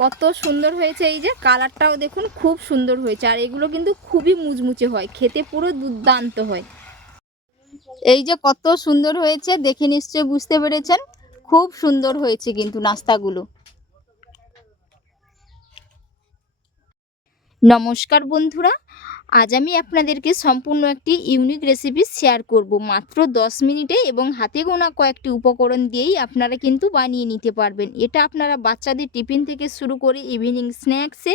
কত সুন্দর হয়েছে, এই যে কালারটাও দেখুন খুব সুন্দর হয়েছে, আর এগুলো কিন্তু খুবই মুচমুচে হয়, খেতে পুরো দুর্দান্ত হয়। এই যে কত সুন্দর হয়েছে, দেখে নিশ্চয় বুঝতে পেরেছেন, খুব সুন্দর হয়েছে কিন্তু নাস্তাগুলো। নমস্কার বন্ধুরা আজ আমি আপনাদেরকে সম্পূর্ণ একটি ইউনিক রেসিপি শেয়ার করব। মাত্র 10 মিনিটে এবং হাতে গোনা কয়েকটি উপকরণ দিয়েই আপনারা কিন্তু বানিয়ে নিতে পারবেন। এটা আপনারা বাচ্চাদের টিফিন থেকে শুরু করে ইভিনিং স্ন্যাক্সে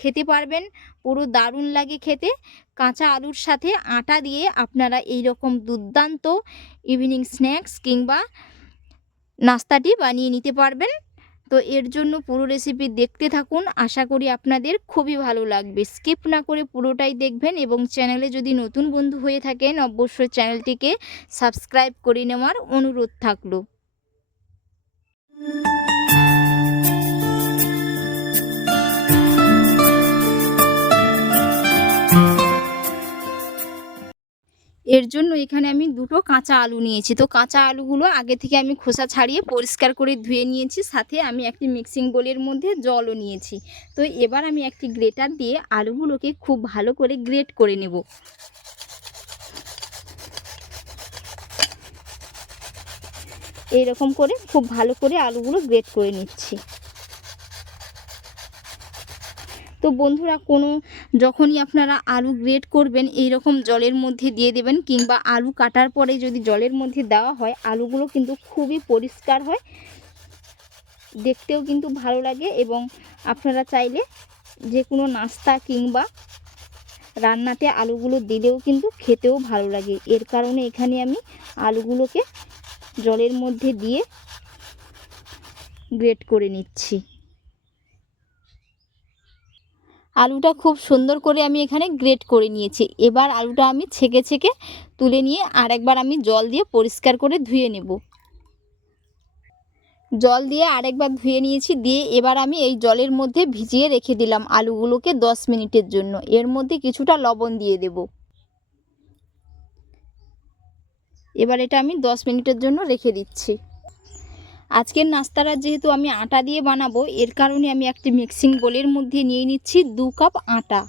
খেতে পারবেন। পুরো দারুণ লাগে খেতে। কাঁচা আলুর সাথে আটা দিয়ে আপনারা এই রকম দুর্দান্ত ইভিনিং স্ন্যাক্স কিংবা নাস্তাটি বানিয়ে নিতে পারবেন। তো এর জন্য পুরো রেসিপি দেখতে থাকুন। আশা করি আপনাদের খুবই ভালো লাগবে। স্কিপ না করে পুরোটাই দেখবেন এবং চ্যানেলে যদি নতুন বন্ধু হয়ে থাকেন, অবশ্যই চ্যানেলটিকে সাবস্ক্রাইব করে নেওয়ার অনুরোধ থাকল। এর জন্য এখানে আমি দুটো কাঁচা আলু নিয়েছি। তো কাঁচা আলুগুলো আগে থেকে আমি খোসা ছাড়িয়ে পরিষ্কার করে ধুয়ে নিয়েছি, সাথে আমি একটি মিক্সিং বোলের মধ্যে জলও নিয়েছি। তো এবার আমি একটি গ্রেটার দিয়ে আলুগুলোকে খুব ভালো করে গ্রেট করে নেব। এইরকম করে খুব ভালো করে আলুগুলো গ্রেট করে নিচ্ছি। তো বন্ধুরা কোনো যখনই আপনারা আলু গ্রেড করবেন এই রকম জলের মধ্যে দিয়ে দেবেন কিংবা আলু কাটার পরে যদি জলের মধ্যে দেওয়া হয়, আলুগুলো কিন্তু খুবই পরিষ্কার হয়। দেখতেও কিন্তু ভালো লাগে এবং আপনারা চাইলে যে কোনো নাস্তা কিংবা রান্নাতে আলুগুলো দিলেও কিন্তু খেতেও ভালো লাগে। এর কারণে এখানে আমি আলুগুলোকে জলের মধ্যে দিয়ে গ্রেট করে নিচ্ছি। আলুটা খুব সুন্দর করে আমি এখানে গ্রেট করে নিয়েছি। এবার আলুটা আমি ছেঁকে ছেঁকে তুলে নিয়ে আরেকবার আমি জল দিয়ে পরিষ্কার করে ধুয়ে নেব। জল দিয়ে আরেকবার ধুয়ে নিয়েছি, দিয়ে এবার আমি এই জলের মধ্যে ভিজিয়ে রেখে দিলাম আলুগুলোকে দশ মিনিটের জন্য। এর মধ্যে কিছুটা লবণ দিয়ে দেব। এবার এটা আমি দশ মিনিটের জন্য রেখে দিচ্ছি। আজকের নাস্তাটা যেহেতু আমি আটা দিয়ে বানাবো, এর কারণে আমি একটি মিক্সিং বোলের মধ্যে নিয়ে নিচ্ছি দু কাপ আটা।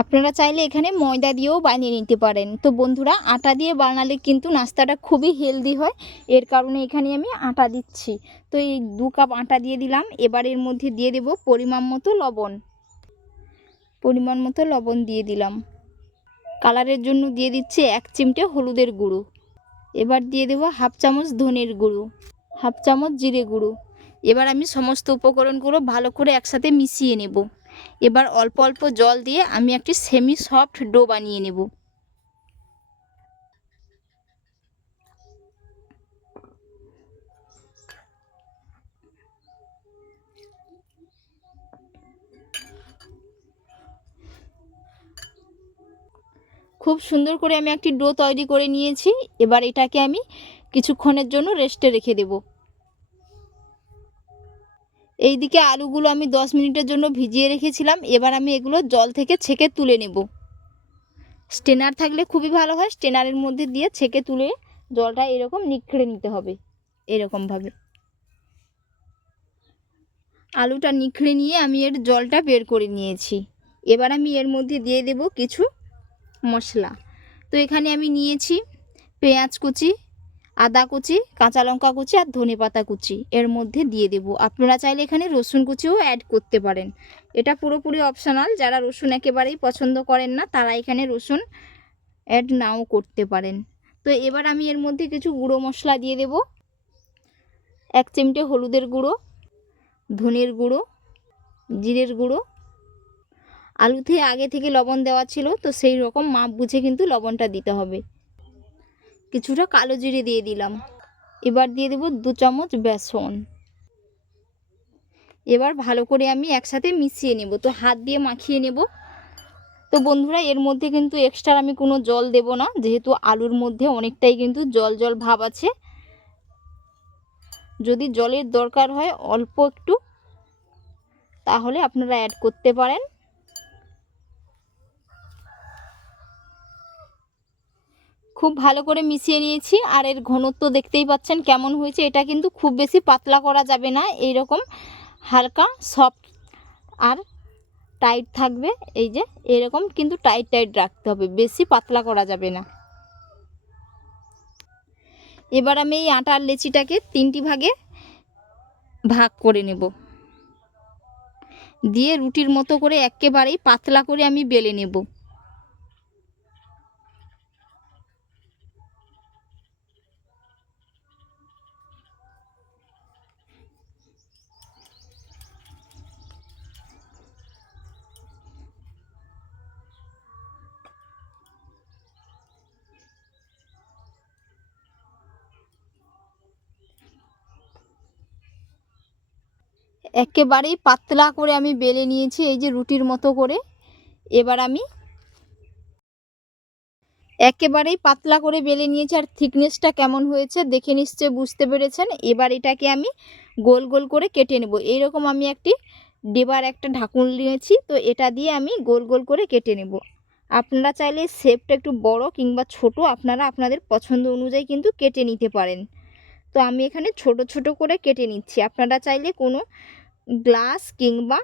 আপনারা চাইলে এখানে ময়দা দিয়েও বানিয়ে নিতে পারেন। তো বন্ধুরা, আটা দিয়ে বানালে কিন্তু নাস্তাটা খুবই হেলদি হয়, এর কারণে এখানে আমি আটা দিচ্ছি। তো এই দু কাপ আটা দিয়ে দিলাম, এবার এর মধ্যে দিয়ে দেব পরিমাণ মতো লবণ। পরিমাণ মতো লবণ দিয়ে দিলাম। কালারের জন্য দিয়ে দিচ্ছি এক চিমটে হলুদের গুঁড়ো। এবার দিয়ে দেবো হাফ চামচ ধনের গুঁড়ো, হাফ চামচ জিরে গুঁড়ো। এবার আমি সমস্ত উপকরণগুলো ভালো করে একসাথে মিশিয়ে নেব। এবার অল্প অল্প জল দিয়ে আমি একটি সেমি সফট ডো বানিয়ে নেব। খুব সুন্দর করে আমি একটি ডো তৈরি করে নিয়েছি। এবার এটাকে আমি কিছুক্ষণের জন্য রেস্টে রেখে দেব। এইদিকে আলুগুলো আমি দশ মিনিটের জন্য ভিজিয়ে রেখেছিলাম। এবার আমি এগুলো জল থেকে ছেঁকে তুলে নেব। স্টেনার থাকলে খুবই ভালো হয়। স্টেনারের মধ্যে দিয়ে ছেঁকে তুলে জলটা এরকম নিখড়ে নিতে হবে, এরকমভাবে। আলুটা নিখড়ে নিয়ে আমি এর জলটা বের করে নিয়েছি। এবার আমি এর মধ্যে দিয়ে দেব কিছু মশলা। তো এখানে আমি নিয়েছি পেঁয়াজ কুচি, আদা কুচি, কাঁচা লঙ্কা কুচি আর ধনে পাতা কুচি। এর মধ্যে দিয়ে দেব। আপনারা চাইলে এখানে রসুন কুচিও অ্যাড করতে পারেন। এটা পুরোপুরি অপশনাল যারা রসুন একেবারেই পছন্দ করেন না, তারা এখানে রসুন অ্যাড নাও করতে পারেন। তো এবার আমি এর মধ্যে কিছু গুঁড়ো মশলা দিয়ে দেব। এক চিমটে হলুদের গুঁড়ো, ধনের গুঁড়ো, জিরের গুঁড়ো আলুতে আগে থেকে লবণ দেওয়া ছিল, তো সেই রকম মাপ বুঝে কিন্তু লবণটা দিতে হবে। কিছুটা কালো জিরে দিয়ে দিলাম। এবার দিয়ে দেব দু চামচ বেসন। এবার ভালো করে আমি একসাথে মিশিয়ে নেব, তো হাত দিয়ে মাখিয়ে নেব। তো বন্ধুরা, এর মধ্যে কিন্তু এক্সট্রা আমি কোনো জল দেব না, যেহেতু আলুর মধ্যে অনেকটাই কিন্তু জল জল ভাব আছে। যদি জলের দরকার হয় অল্প একটু, তাহলে আপনারা অ্যাড করতে পারেন। খুব ভালো করে মিশিয়ে নিয়েছি, আর এর ঘনত্ব দেখতেই পাচ্ছেন কেমন হয়েছে। এটা কিন্তু খুব বেশি পাতলা করা যাবে না এই রকম হালকা, সফট আর টাইট থাকবে। এই যে, এরকম কিন্তু টাইট টাইট রাখতে হবে, বেশি পাতলা করা যাবে না। এবার আমি এই আটার লেচিটাকে তিনটি ভাগে ভাগ করে নেব। দিয়ে রুটির মতো করে একেবারেই পাতলা করে আমি বেলে নেব। একেবারেই পাতলা করে আমি বেলে নিয়েছি, এই যে রুটির মতো করে। এবার আমি একেবারেই পাতলা করে বেলে নিয়েছি, আর থিকনেসটা কেমন হয়েছে দেখে নিশ্চয় বুঝতে পেরেছেন। এবার এটাকে আমি গোল গোল করে কেটে নেব। এইরকম আমি একটি ডেবার একটা ঢাকুন নিয়েছি, তো এটা দিয়ে আমি গোল গোল করে কেটে নেব। আপনারা চাইলে শেপটা একটু বড় কিংবা ছোট, আপনারা আপনাদের পছন্দ অনুযায়ী কিন্তু কেটে নিতে পারেন। তো আমি এখানে ছোট ছোট করে কেটে নিচ্ছি। আপনারা চাইলে কোনো গ্লাস কিংবা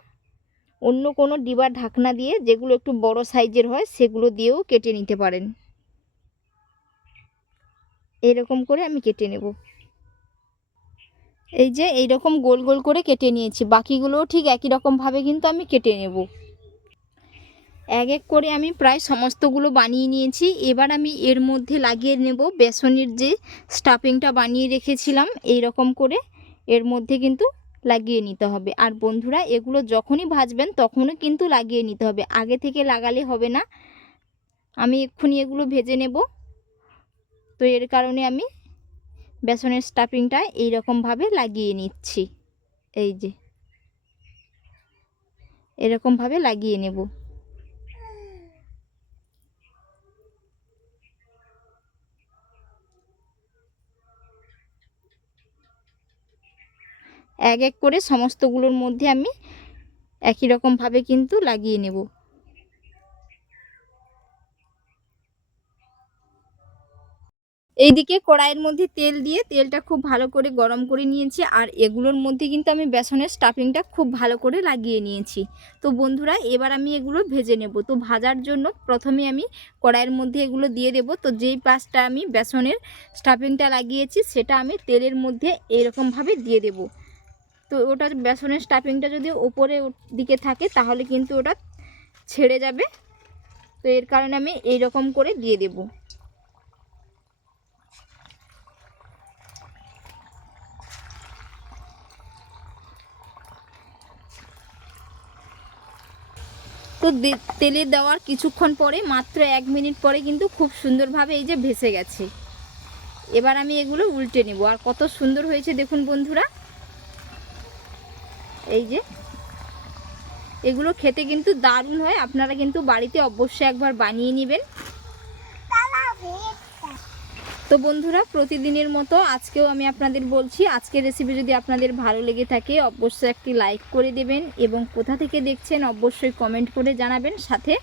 অন্য কোনো ডিবার ঢাকনা দিয়ে যেগুলো একটু বড় সাইজের হয়, সেগুলো দিয়েও কেটে নিতে পারেন। এরকম করে আমি কেটে নেব। এই যে এইরকম গোল গোল করে কেটে নিয়েছি। বাকিগুলোও ঠিক একই রকমভাবে কিন্তু আমি কেটে নেব। এক এক করে আমি প্রায় সমস্তগুলো বানিয়ে নিয়েছি। এবার আমি এর মধ্যে লাগিয়ে নেব বেসনের যে স্টাফিংটা বানিয়ে রেখেছিলাম এই রকম করে। এর মধ্যে কিন্তু লাগিয়ে নিতে হবে। আর বন্ধুরা, এগুলো যখনই ভাজবেন তখনও কিন্তু লাগিয়ে নিতে হবে। আগে থেকে লাগালে হবে না। আমি এক্ষুনি এগুলো ভেজে নেব। তো এর কারণে আমি বেসনের স্টাফিংটা এইরকমভাবে লাগিয়ে নিচ্ছি। এই যে, এরকমভাবে লাগিয়ে নেব। এক এক করে সমস্তগুলোর মধ্যে আমি একই রকমভাবে কিন্তু লাগিয়ে নেব। এইদিকে কড়াইয়ের মধ্যে তেল দিয়ে তেলটা খুব ভালো করে গরম করে নিয়েছি আর এগুলোর মধ্যে কিন্তু আমি বেসনের স্টাফিংটা খুব ভালো করে লাগিয়ে নিয়েছি। তো বন্ধুরা, এবার আমি এগুলো ভেজে নেব। তো ভাজার জন্য প্রথমে আমি কড়াইয়ের মধ্যে এগুলো দিয়ে দেব। তো যেই পাশটা আমি বেসনের স্টাফিংটা লাগিয়েছি সেটা আমি তেলের মধ্যে এরকমভাবে দিয়ে দেব। তো ওটা বেসনের স্টাফিংটা যদি ওপরে দিকে থাকে, তাহলে কিন্তু ওটা ছেড়ে যাবে। তো এর কারণে আমি এই রকম করে দিয়ে দেবো। তো তেলে দেওয়ার কিছুক্ষণ পরে, মাত্র এক মিনিট পরে কিন্তু খুব সুন্দরভাবে এই যে ভেসে গেছে। এবার আমি এগুলো উল্টে নেব। আর কত সুন্দর হয়েছে দেখুন বন্ধুরা। এই যে। এগুলো খেতে কিন্তু দারুণ হয়। আপনারা কিন্তু বাড়িতে অবশ্যই একবার বানিয়ে নেবেন। তো বন্ধুরা, প্রতিদিনের মতো আজকেও আমি আপনাদের বলছি, আজকের রেসিপি যদি আপনাদের ভালো লেগে থাকে, অবশ্যই একটি লাইক করে দেবেন এবং কোথা থেকে দেখছেন অবশ্যই কমেন্ট করে জানাবেন। সাথে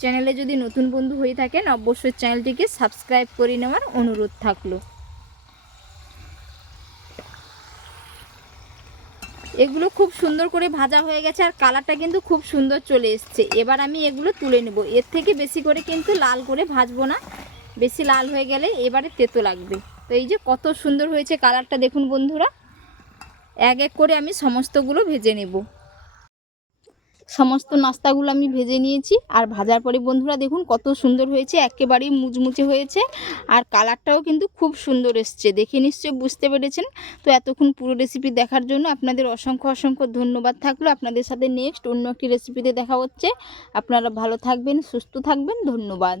চ্যানেলে যদি নতুন বন্ধু হয়ে থাকেন, অবশ্যই চ্যানেলটিকে সাবস্ক্রাইব করে নেওয়ার অনুরোধ থাকল। এগুলো খুব সুন্দর করে ভাজা হয়ে গেছে আর কালারটা কিন্তু খুব সুন্দর চলে এসছে। এবার আমি এগুলো তুলে নেব। এর থেকে বেশি করে কিন্তু লাল করে ভাজবো না। বেশি লাল হয়ে গেলে এবারে তেতো লাগবে। তো এই যে কত সুন্দর হয়েছে কালারটা দেখুন বন্ধুরা। এক এক করে আমি সমস্তগুলো ভেজে নেব। সমস্ত নাস্তাগুলো আমি ভেজে নিয়েছি আর ভাজার পরে বন্ধুরা দেখুন কত সুন্দর হয়েছে, একেবারেই মুচমুচে হয়েছে আর কালারটাও কিন্তু খুব সুন্দর এসছে, দেখে নিশ্চয়ই বুঝতে পেরেছেন। তো এতক্ষণ পুরো রেসিপি দেখার জন্য আপনাদের অসংখ্য অসংখ্য ধন্যবাদ থাকল। আপনাদের সাথে নেক্সট অন্য একটি রেসিপিতে দেখা হচ্ছে। আপনারা ভালো থাকবেন, সুস্থ থাকবেন, ধন্যবাদ।